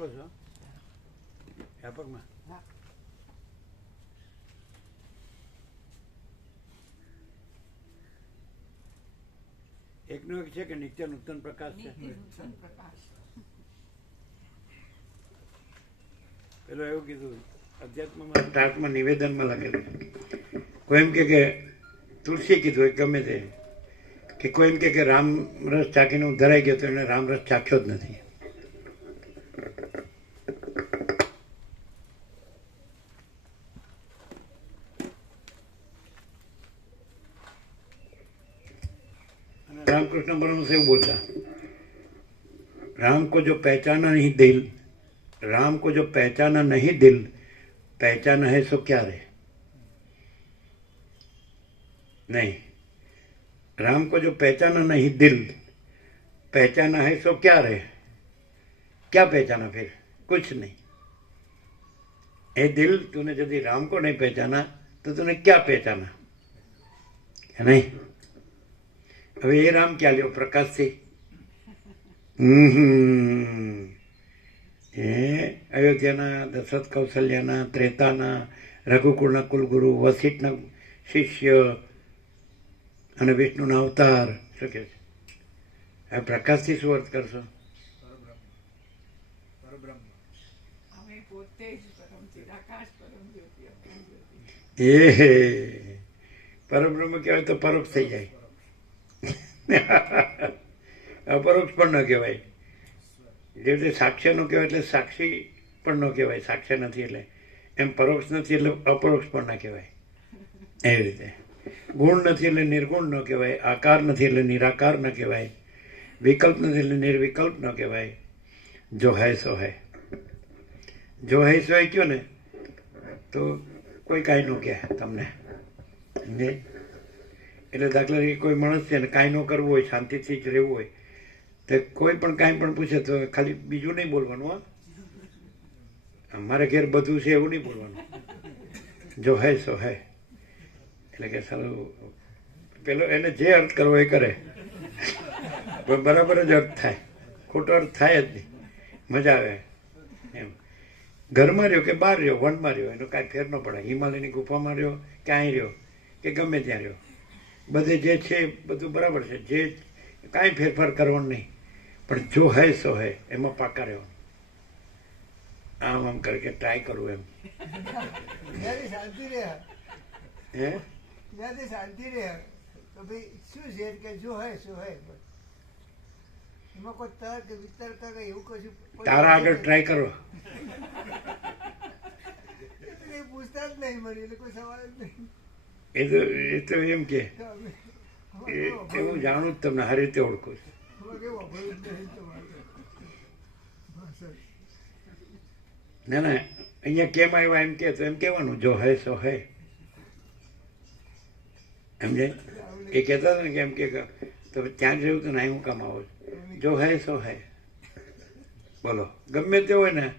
મોકલો છો વ્યાપકમાં એકનો એક છે કે નિત્ય નૂતન પ્રકાશ છે? પેલો એવું કીધું અધ્યાત્મમાં સ્ટાર્ટમાં નિવેદનમાં લખેલું કોઈ એમ કે કે તુલસી કીધું એ ગમે તે કે કોઈ એમ કે કે રામ રસ ચાખીને હું ધરાઈ ગયો તો એને રામ રસ ચાખ્યો જ નથી. को जो पहचाना नहीं दिल राम को जो पहचाना नहीं दिल पहचाना है सो क्या रे नहीं राम को जो पहचाना नहीं दिल पहचाना है सो क्या रे क्या पहचाना फिर कुछ नहीं ए दिल तूने यदि राम को नहीं पहचाना तो तूने क्या पहचाना नहीं अब ये राम क्या लियो प्रकाश से એ અયોધ્યાના દશરથ કૌશલ્યાના ત્રેતાના રઘુકુળના કુલગુરુ વસિષ્ઠના શિષ્ય અને વિષ્ણુના અવતાર શું કહે છે હવે પ્રકાશથી શું અર્થ કરશો એ પરબ્રહ્મ કહેવાય તો પરોક્ષ થઈ જાય અપરોક્ષ પણ ન કહેવાય. જે રીતે સાક્ષ્ય ન કહેવાય એટલે સાક્ષી પણ ન કહેવાય. સાક્ષ્ય નથી એટલે. એમ પરોક્ષ નથી એટલે અપરોક્ષ પણ ન કહેવાય. એવી રીતે. ગુણ નથી એટલે નિર્ગુણ ન કહેવાય. આકાર નથી એટલે નિરાકાર ન કહેવાય. વિકલ્પ નથી એટલે નિર્વિકલ્પ ન કહેવાય. જો હૈ સો હૈ. જો હૈ સો હૈ કયો ને, તો કોઈ કાંઈ ન કહે તમને. સમજે એટલે દાખલા તરીકે કોઈ માણસ છે ને કાંઈ ન કરવું હોય, શાંતિથી જ રહેવું હોય તો કોઈ પણ કાંઈ પણ પૂછે તો ખાલી બીજું નહીં બોલવાનું, હા. મારે ઘેર બધું છે એવું નહીં બોલવાનું. જો હે, સો હે. એટલે કે સારું, પેલો એને જે અર્થ કરવો એ કરે. બરાબર જ અર્થ થાય. ખોટો અર્થ થાય જ નહીં. મજા આવે. એમ. ઘરમાં રહ્યો કે બહાર રહ્યો, વનમાં રહ્યો, એનો કાંઈ ફેર ન પડે હિમાલયની ગુફામાં રહ્યો કે અહીં રહ્યો કે ગમે ત્યાં રહ્યો. બધે જે છે બધું બરાબર છે. જે કાંઈ ફેરફાર કરવાનો નહીં. પણ જો હે સો હે એમાં પાકા રહેવાનું આમ આમ ਕਰਕੇ ટ્રાય કરવું એમ જ્યાંથી શાંતિ રહે હે જ્યાંથી શાંતિ રહે તો ભાઈ શું છે કે જો હોય શું હોય બસ. એમાં કોઈ તર્ક વિતર્ક કે એવું કશું કોઈ તારા આગળ ટ્રાય કરો એ પૂછતા જ નહીં મને એટલે કોઈ સવાલ જ નહીં એ તો એ તો એમ કે તો અમે- એ એ હું જાણું જ તમને સારી રીતે ઓળખું છું નહીં. ના ના, અહીંયા કેમ આવ્યા એમ કે તો એમ કહેવાનું, જો હે, સો હે. સમજે? એ કહેતા હતા ને કે એમ કે તો ત્યાં જ રહ્યું તો ના હું કામ આવો જો હે, સો હે. બોલો, ગમે તે હોય ને,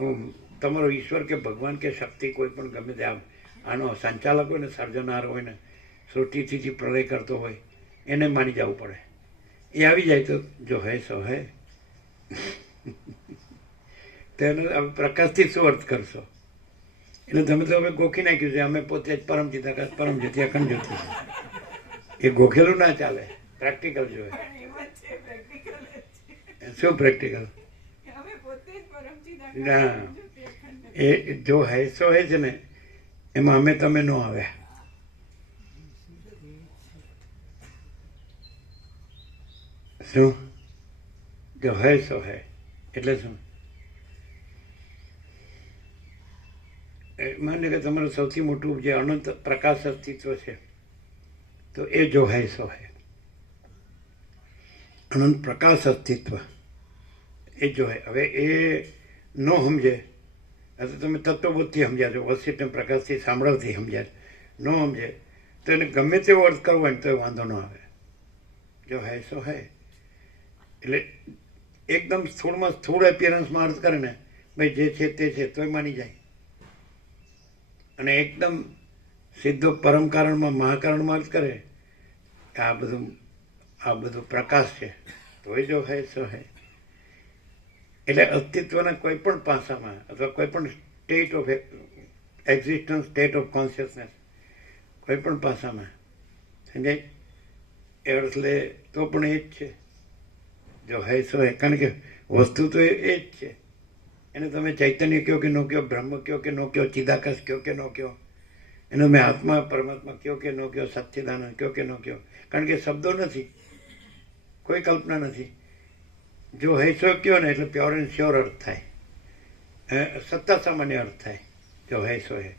હું, તમારો ઈશ્વર કે ભગવાન કે શક્તિ કોઈ પણ ગમે તે આમ, આનો સંચાલક હોય ને, સર્જનાર હોય ને, સૃષ્ટિથી જે પ્રલય કરતો હોય, એને માની જવું પડે. એ આવી જાય તો જો હે સો હે. તેનો હવે પ્રકાશથી શું અર્થ કરશો? એટલે તમે તો હવે ગોખી નાખ્યું છે અમે પોતે જ પરમ ચિતાકાશ પરમ જ્યોતિ અખંડ જ્યોતિ. એ ગોખેલું ના ચાલે પ્રેક્ટિકલ જોઈએ શું પ્રેક્ટિકલ? ના. એ જો હૈસો હે છે ને એમાં અમે તમે ન આવ્યા. શું? જો હે સો હે. એટલે શું? માન્ય કે તમારું સૌથી મોટું જે અનંત પ્રકાશ અસ્તિત્વ છે, તો એ જો હે સો હે. અનંત પ્રકાશ અસ્તિત્વ એ જો હે. હવે એ ન સમજે. તો તમે તત્વબોધથી સમજ્યા છો. પ્રકાશથી સાંભળવથી સમજ્યા ન સમજે. તો એને ગમે તેવો અર્થ કરવો હોય તો વાંધો ન આવે. જો હે સો હે. એટલે એકદમ સ્થૂળમાં સ્થૂળ એપિયરન્સમાં અર્થ કરે ને, ભાઈ જે છે તે છે, તોય માની જાય. અને એકદમ સીધો પરમ કારણમાં મહાકારણમાં અર્થ કરે, કે આ બધું આ બધું પ્રકાશ છે, તોય જો હે, સો હે. એટલે અસ્તિત્વના કોઈ પણ પાસામાં અથવા કોઈ પણ state of existence state of consciousness કોઈ પણ પાસામાં, સમજાય? એટલે તો પણ એ જ છે. જો હૈ સો હૈ, કારણ કે વસ્તુ તો એ જ છે. એને તમે ચૈતન્ય કયો કે નો કયો, બ્રહ્મ કયો કે નો કયો, ચિદાકાશ કયો કે નો કયો, એનો મેં આત્મા, પરમાત્મા કયો કે નો કયો સચ્ચિદાનંદ કયો કે નો કયો, કારણ કે શબ્દો નથી. કોઈ કલ્પના નથી. જો હૈસો કયો ને, એટલે પ્યોર એન્ડ શ્યોર અર્થ થાય. સત્તા સામાન્ય અર્થ થાય, જો હૈસો હે.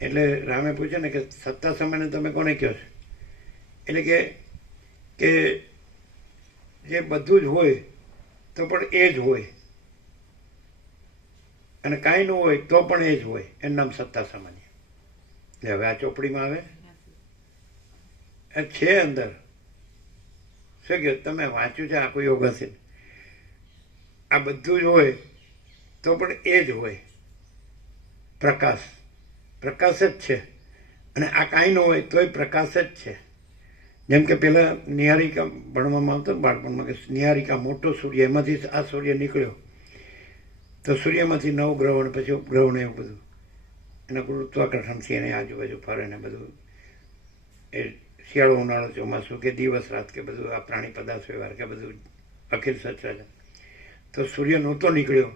એટલે રામે પૂછ્યું ને કે સત્તા સામાન્ય તમે કોને કહો છો? એટલે કે કે જે બધું જ હોય, તો પણ એ જ હોય. અને કાંઈ ન હોય, તો પણ એ જ હોય. એનું નામ સત્તા સામાન્ય. એટલે હવે આ ચોપડીમાં આવે. એ છે અંદર. શું કહ્યું? તમે વાંચ્યું છે આખું યોગાસન. આ બધું જ હોય, તો પણ એ જ હોય. પ્રકાશ. પ્રકાશ જ છે. અને આ કાંઈ ન હોય, તોય પ્રકાશ જ છે. જેમ કે પહેલાં નિહારિકા ભણવામાં આવતો બાળપણમાં કે નિહારિકા મોટો સૂર્ય, એમાંથી આ સૂર્ય નીકળ્યો. તો સૂર્યમાંથી નવ ગ્રહણ, પછી ઉપગ્રહણ એવું બધું. એના ગુરુત્વાકર્ષણથી એને આજુબાજુ ફરે ને બધું. એ શિયાળો ઉનાળો ચોમાસું કે દિવસ રાત કે બધું, આ પ્રાણી પદાર્થ વ્યવહાર કે બધું અખિલ સચરાચર. તો સૂર્ય નહોતો નીકળ્યો.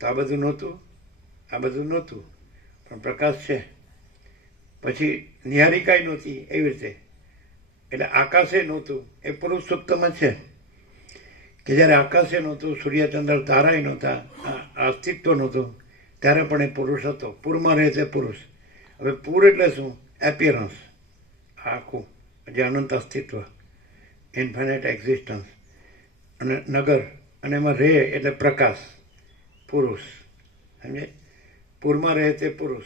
તો આ બધું નહોતું, આ બધું નહોતું. પણ પ્રકાશ છે. પછી નિહારિકાય નહોતી એવી રીતે. એટલે આકાશે નહોતું. એ પુરુષ સૂક્તમાં છે. કે જ્યારે આકાશે નહોતું, સૂર્યચંદ્ર તારાય નહોતા અસ્તિત્વ નહોતું, ત્યારે પણ એ પુરુષ હતો. પૂરમાં રહે છે પુરુષ. હવે પૂર એટલે શું? એપિયરન્સ આખું. જે અનંત અસ્તિત્વ. ઇન્ફાઇનાઇટ એક્ઝિસ્ટન્સ અને નગર. અને એમાં રહે એટલે પ્રકાશ. પુરુષ. સમજે પૂરમાં રહે તે પુરુષ.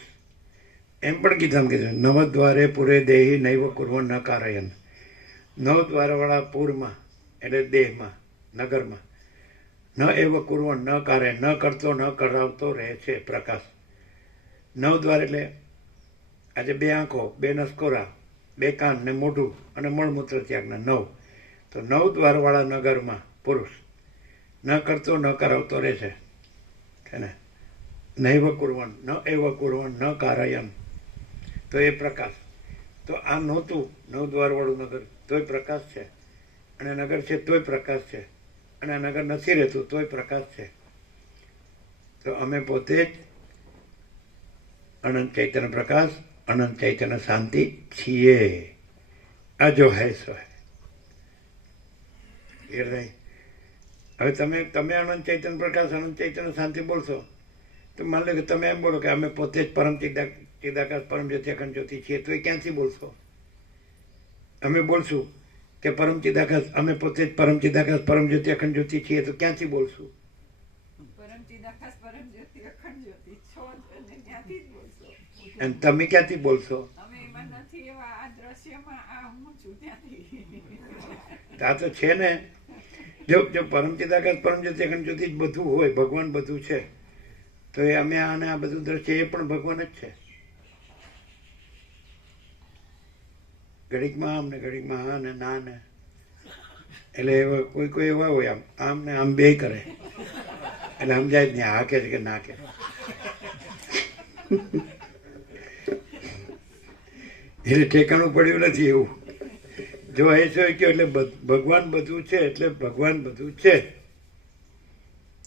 એમ પણ કીધું કીધું નવદ્વારે પૂરે દેહી નૈવ કુર્વ ન નવ દ્વારવાળા પૂરમાં, એટલે દેહમાં, નગરમાં. ન એવ કુરવો ન કરે, ન કરતો, ન કરાવતો રહે છે પ્રકાશ. નવ દ્વાર એટલે આજે બે આંખો, બે નસકોરા, બે કાન ને મોઢું અને મળમૂત્ર ત્યાગના નવ. તો નવ દ્વારવાળા નગરમાં પુરુષ. ન કરતો, ન કરાવતો રહે છે. છે ને? નૈવ કુર્વન ન એવ કુરવન ન કારયન તો એ પ્રકાશ. તો આ નહોતું. નવદ્વારવાળું નગર. તોય પ્રકાશ છે. અને નગર છે, તોય પ્રકાશ છે. અને આ નગર નથી રહેતું, તોય પ્રકાશ છે. તો અમે પોતે જ અનંત ચૈતન્ય પ્રકાશ, અનંત ચૈતન્ય શાંતિ છીએ. આ જો હૈ સો હૈ. હવે તમે તમે અનંત ચૈતન્ય પ્રકાશ, અનંત ચૈતન્ય શાંતિ બોલશો? તો માન લો કે તમે એમ બોલો કે અમે પોતે જ પરમ ચિદા ચિદાકાશ પરમ જ્યોતિ અખંડ જ્યોતિ છીએ તો એ ક્યાંથી બોલશો? અમે બોલશું કે પરમ ચિદાકાશ અમે પોતે જ પરમ ચિદાકાશ પરમ જ્યોતિ અખંડ જ્યોતિ છીએ તો ક્યાંથી બોલશું? અને તમે ક્યાંથી બોલશો? આ તો છે ને. જો જો પરમ ચિદાકાશ પરમ જ્યોતિ અખંડ જ્યોતિ જ બધું હોય ભગવાન બધું છે તો એ અમે આને આ બધું દ્રશ્ય એ પણ ભગવાન જ છે. ઘડીકમાં આમ ને ઘડીકમાં હા ને ના ને. એટલે એવા કોઈ કોઈ એવા હોય આમ આમ ને આમ બે કરે. એટલે સમજાય જ નહીં, હા કે છે કે ના કે એટલે ઠેકાણું પડ્યું નથી એવું. જો એ છે કે એટલે ભગવાન બધું છે, એટલે ભગવાન બધું છે.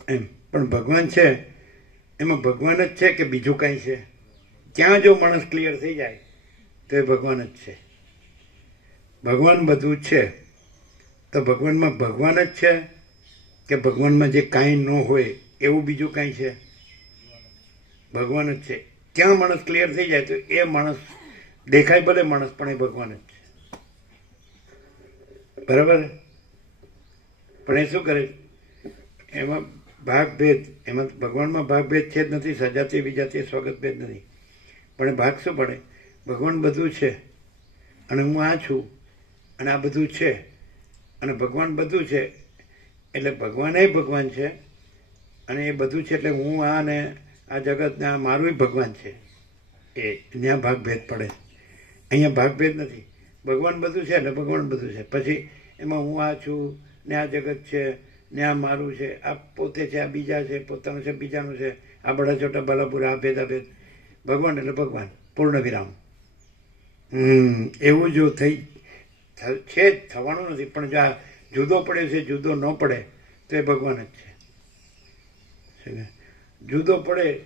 એમ, પણ ભગવાન છે, એમાં ભગવાન જ છે કે બીજું કાંઈ છે? ત્યાં જો માણસ ક્લિયર થઈ જાય, તો એ ભગવાન જ છે. ભગવાન બધું છે. તો ભગવાનમાં ભગવાન જ છે કે ભગવાનમાં જે કાંઈ ન હોય એવું બીજું કાંઈ છે? ભગવાન જ છે. ત્યાં માણસ ક્લિયર થઈ જાય તો એ માણસ દેખાય ભલે માણસ, પણ એ ભગવાન જ છે. બરાબર? પણ એ શું કરે? એમાં ભાગભેદ, એમાં ભગવાનમાં ભાગભેદ છે જ નથી સજાતી વિજાતી સ્વાગત ભેદ નથી. પણ ભાગ શું પડે? ભગવાન બધું છે. અને હું આ છું. અને આ બધું છે. અને ભગવાન બધું છે. એટલે ભગવાન ભગવાન છે. અને એ બધું છે એટલે હું આ ને આ જગતને આ મારું ભગવાન છે. એ ત્યાં ભાગભેદ પડે. અહીંયા ભાગભેદ નથી. ભગવાન બધું છે એટલે ભગવાન બધું છે. પછી એમાં હું આ છું, ને આ જગત છે, ને આ મારું છે, આ પોતે છે, આ બીજા છે, પોતાનું છે, બીજાનું છે. આ બડા છોટા બલાપુરા, આ ભેદ આ ભેદ. ભગવાન એટલે ભગવાન. પૂર્ણ વિરામ. હમ, એવું જો થઈ છે જ, થવાનું નથી, પણ જ્યાં જુદો પડે છે, જુદો ન પડે, તો એ ભગવાન જ છે? જુદો પડે,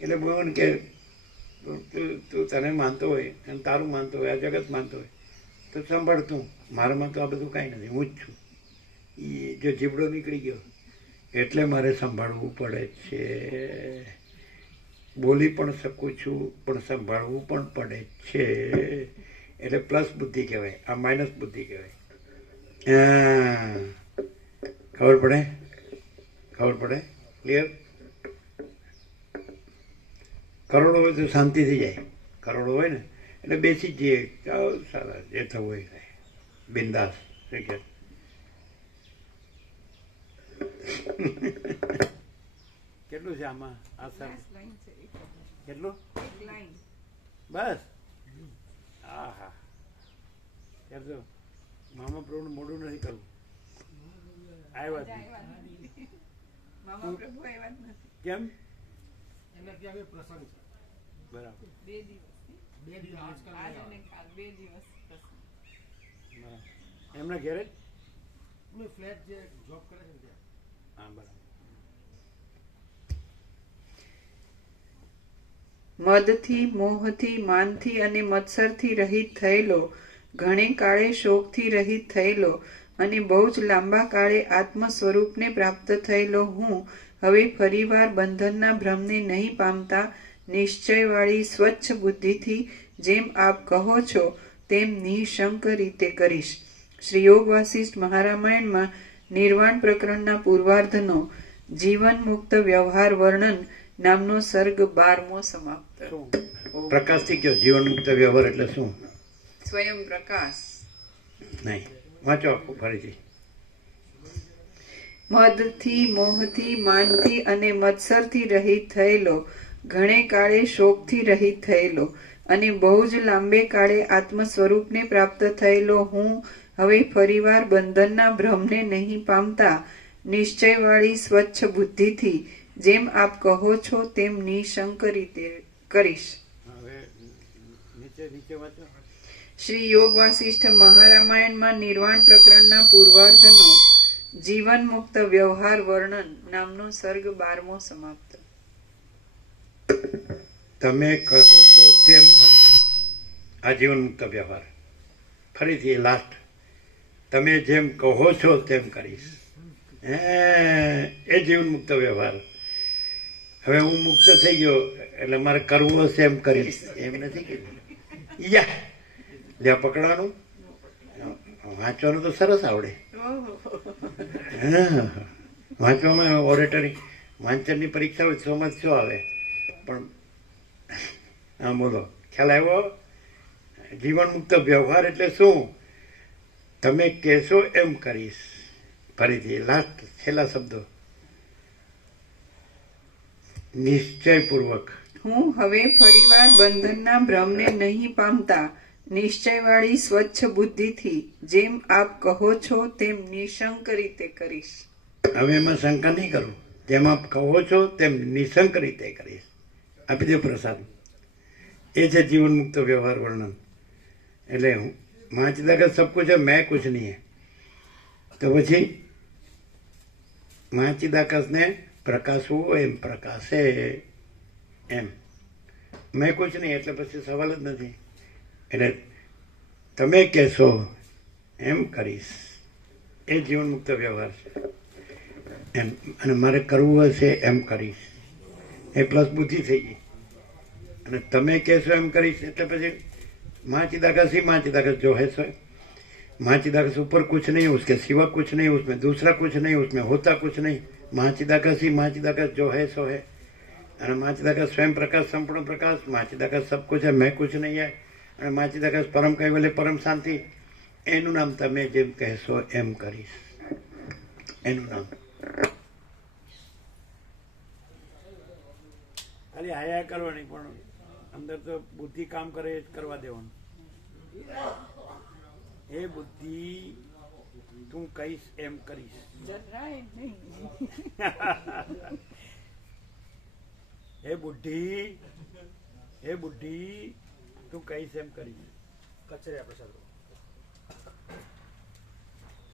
એટલે ભગવાન કે, તું- તને માનતો હોય, અને તારું માનતો હોય, આ જગત માનતો હોય, તો સંભાળ મારામાં તો આ બધું કાંઈ નથી, હું જ છું. એ જો જીબડો નીકળી ગયો, એટલે મારે સંભાળવું પડે છે. બોલી પણ શકું છું, પણ સંભાળવું પણ પડે છે. એટલે પ્લસ બુદ્ધિ કહેવાય આ માઇનસ બુદ્ધિ કહેવાય. હા. ખબર પડે? ખબર પડે? ક્લિયર કરોડો હોય તો શાંતિ થઈ જાય. કરોડો હોય ને એટલે બેસી જ જઈએ. ચાલો સારા જે થવું હોય થાય. બિંદાસ. શું કહે? કેટલું છે આમાં? આ સર. કેટલું? બસ. હા હા ત્યારે તો મામા પ્રભુનું મોડું નથી કરવું. આવ્યા નથી. મામા પ્રભુ આવ્યા નથી. કેમ? એમને ત્યાં બી પ્રસંગ છે. બરાબર. બે દિવસ બે દિવસ આજકાલ બે દિવસ પ્રસંગ. બરાબર. એમના ઘેરે જ? ફ્લેટ જે જોબ કરે છે ત્યાં. હા બરાબર. મદથી, મોહથી, માનથી અને મત્સરથી રહિત થયેલો. ઘણે કાળે શોકથી રહિત થયેલો અને બહુ જ લાંબા કાળે આત્મ સ્વરૂપને પ્રાપ્ત થયેલો હું હવે ફરીવાર બંધનના ભ્રમને નહીં પામતા, નિશ્ચયવાળી, સ્વચ્છ બુદ્ધિથી જેમ આપ કહો છો તેમ નિશંક રીતે કરીશ. શ્રી યોગ વાસિષ્ઠ મહારામાયણમાં નિર્વાણ પ્રકરણના પૂર્વાર્ધનો જીવન મુક્ત વ્યવહાર વર્ણન નામનો સર્ગ બારમો સમાપ્ત શું પ્રકાશથી કયો જીવન મુક્ત વ્યવહાર એટલે શું? સ્વયં પ્રકાશ નહીં. વાંચો આખું ફરીથી. મદથી મોહથી માનથી અને મત્સરથી રહિત થયેલો. ઘણે કાળે શોકથી રહિત થયેલો. અને બહુ જ લાંબે કાળે આત્મ સ્વરૂપને પ્રાપ્ત થયેલો હું હવે ફરીવાર બંધનના ભ્રમને નહીં પામતા. નિશ્ચયવાળી સ્વચ્છ બુદ્ધિથી જેમ આપ કહો છો તેમ નિશંક રીતે કરીશ. હવે નીચે નીચે વાંચો. શ્રી યોગ વાસિષ્ઠ મહારામાયણમાં નિર્વાણ પ્રકરણના પૂર્વાર્ધનો જીવન મુક્ત વ્યવહાર વર્ણન નામનો સર્ગ બારમો સમાપ્ત. તમે કહો છો તેમ આ જીવન મુક્ત વ્યવહાર. ફરીથી લાસ્ટ તમે જેમ કહો છો તેમ કરીશ. હે એ જીવન મુક્ત વ્યવહાર. હવે હું મુક્ત થઈ ગયો એટલે મારે કરવું હશે એમ કરીશ એમ નથી કીધું યા લ્યા પકડવાનું? વાંચવાનું તો સરસ આવડે. હા વાંચવામાં ઓરેટરી વાંચનની પરીક્ષા હોય સોમાં શું આવે? પણ હા બોલો ખ્યાલ આવ્યો? જીવન મુક્ત વ્યવહાર એટલે શું? તમે કહેશો એમ કરીશ. ફરીથી લાસ્ટ છેલ્લા શબ્દો. નિશ્ચયપૂર્વક હું હવે ફરીવાર બંધનના ભ્રમને નહીં પામતા નિશ્ચયવાળી સ્વચ્છ બુદ્ધિથી જેમ આપ કહો છો તેમ નિશંક રીતે કરીશ હવે એમાં શંકા નહીં કરું જેમ આપ કહો છો તેમ નિશંક રીતે કરીશ આપી દો પ્રસાદ એ છે જીવન મુક્ત વ્યવહાર વર્ણન એટલે હું માચદાગત સબ કુછ है मैं कुछ नहीं है તો પછી માચિદાકાશને પ્રકાશવું એમ પ્રકાશે એમ મેં કુછ નહીં એટલે પછી સવાલ જ નથી એટલે તમે કહેશો એમ કરીશ એ જીવન મુક્ત વ્યવહાર છે એમ અને મારે કરવું હશે એમ કરીશ એ પ્લસ બુદ્ધિ થઈ ગઈ અને તમે કહેશો એમ કરીશ એટલે પછી माचिदाकस ही माचिदाकस जो है सो माचिदाकस ऊपर कुछ नहीं उसके सिवा कुछ नहीं उसमें दूसरा कुछ नहीं उसमें होता कुछ नहीं माचिदाकस ही माचिदाकस जो है सो है અને માચિદાકસ સ્વયં પ્રકાશ સંપૂર્ણ પ્રકાશ માચિદાકસ સબ કુછ है मैं कुछ नहीं है અને માચિદાકસ પરમ કૈવલ્ય પરમ શાંતિ એનું નામ તમે જેમ કહેશો એમ કરીશ એનું નામ ખાલી હાયા કરવાની પણ અંદર તો બુદ્ધિ કામ કરે એ જ કરવા દેવાનું એ બુદ્ધિ તું કહીશ એમ કરીશ. હે બુદ્ધિ હે બુદ્ધિ તું કહીશ એમ કરીશ. કચરે પ્રસાદ